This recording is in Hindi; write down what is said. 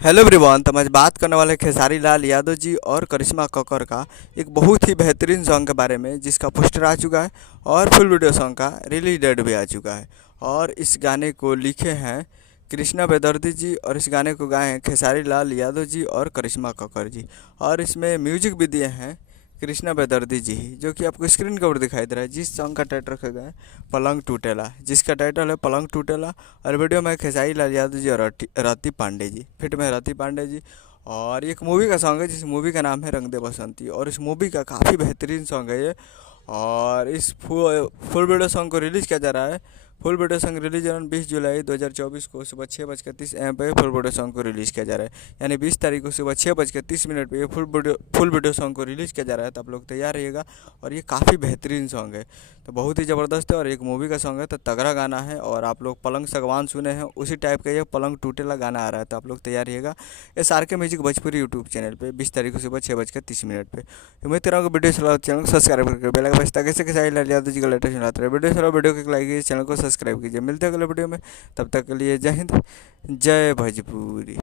Hello everyone. तो मैं बात करने वाले खेसारी लाल यादव जी और करिश्मा कक्कर का एक बहुत ही बेहतरीन सॉन्ग के बारे में, जिसका पोस्टर आ चुका है और फुल वीडियो सॉन्ग का रिलीज डेट भी आ चुका है। और इस गाने को लिखे हैं कृष्णा बेदर्दी जी और इस गाने को गाए हैं खेसारी लाल यादव जी और करिश्मा कक्कर जी। और इसमें म्यूजिक भी दिए हैं कृष्णा बेदर्दी जी ही, जो कि आपको स्क्रीन के ऊपर दिखाई दे रहा है। जिस सॉन्ग का टाइटल रखा गया है पलंग टूटेला, जिसका टाइटल है पलंग टूटेला। और वीडियो में खेसारी लाल यादव जी और रति पांडे जी, फिट में रति पांडे जी। और एक मूवी का सॉन्ग है जिस मूवी का नाम है रंग दे बसंती, और इस मूवी का काफ़ी बेहतरीन सॉन्ग है ये। और इस फुल वीडियो सॉन्ग को रिलीज़ किया जा रहा है। Full video song release on 20 जुलाई 2024 को सुबह 6:30 AM पे फुल वीडियो सॉन्ग को रिलीज़ किया जा रहा है। यानी 20 तारीख को सुबह 6:30 पे ये फुल वीडियो सॉन्ग को रिलीज़ किया जा रहा है। तो आप लोग तैयार रहिएगा। और ये काफ़ी बेहतरीन सॉन्ग है, तो बहुत ही ज़बरदस्त है और एक मूवी का सॉन्ग है, तो तगड़ा गाना है। और आप लोग पलंग सगवान सुने हैं, उसी टाइप का ये पलंग टूटेला गाना आ रहा है। तो आप लोग तैयार रहिएगा। एस आर के म्यूजिक भोजपुरी यूट्यूब चैनल पे 20 तारीख को सुबह 6:30 पे। उम्मीद कर रहा हूँ वीडियो चला चैनल को सब्सक्राइब करके बेल आइकन बजता कैसे कैसे लाल यादव जी का लेटेस्ट चलाते रहे। वीडियो चला वीडियो को लाइक कीजिए, चैनल को सब्सक्राइब कीजिए। मिलते हैं अगले वीडियो में, तब तक के लिए जय हिंद, जय भोजपुरी।